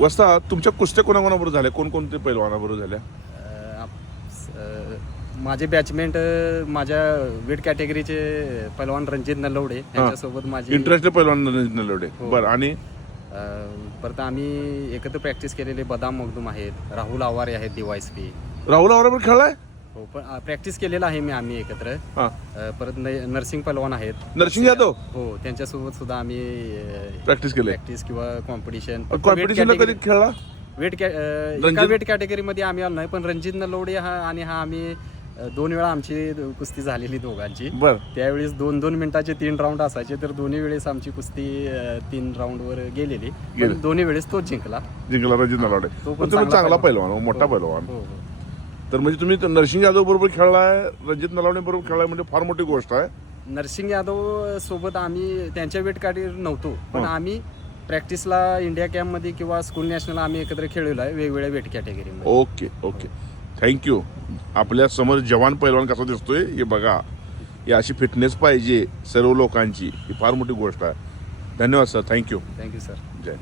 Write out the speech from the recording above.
वस्ता तुमच्या कुस्त्या कोणाकोणाबरोबर झाल्या, कोणकोणते पैलवानाबरोबर झाल्या? माझे बॅचमेंट माझ्या वेट कॅटेगरीचे पैलवान रणजित नलवडे यांच्यासोबत माझी इंटरनॅशनल पैलवान नलवडे. हो. बरं, आणि परत आम्ही एकत्र प्रॅक्टिस केलेले बदाम मगदूम आहेत, राहुल आवारे आहेत DYSP. राहुल आवराबर खेळलाय? हो, पण प्रॅक्टिस केलेलं आहे आम्ही एकत्र. हां. परत नरसिंग पैलवान आहेत, नरसिंग यादव हो, त्यांच्यासोबत सुद्धा आम्ही प्रॅक्टिस केले. प्रॅक्टिस किंवा कॉम्पिटिशन कधी खेळला? वेट कॅटेगरीमध्ये आम्ही आलो नाही, पण रणजित नलवडे आणि आम्ही 2 वेळा आमची कुस्ती झालेली दोघांची. बर, त्यावेळेस 2-2 मिनिटाचे 3 राऊंड असायचे, तर दोन्ही वेळेस आमची कुस्ती 3 राऊंडवर गेलेली. पण दोन्ही वेळेस तोच जिंकला. रणजित नलवडे. तो पण तुम्ही चांगला पैलवान. पैलवान, मोठा हो, पैलवान. हो, हो. तर म्हणजे तुम्ही नरसिंग यादव बरोबर खेळलाय, रणजित नलवडे बरोबर खेळलाय, म्हणजे फार मोठी गोष्ट आहे. नरसिंग यादव सोबत आम्ही त्यांच्या वेट कॅटेगरी नव्हतो, पण हां. आम्ही प्रॅक्टिसला इंडिया कॅम्पमध्ये किंवा स्कूल नॅशनल आम्ही एकत्र खेळलेलो आहे वेगवेगळ्या वेट कॅटेगरीमध्ये. Okay okay, thank you. आपल्या समोर जवान पैलवान कसा दिसतोय हे बघा. ही अशी फिटनेस पाहिजे सर्व लोकांची, ही फार मोठी गोष्ट आहे. धन्यवाद सर, थँक्यू. Thank you sir. जय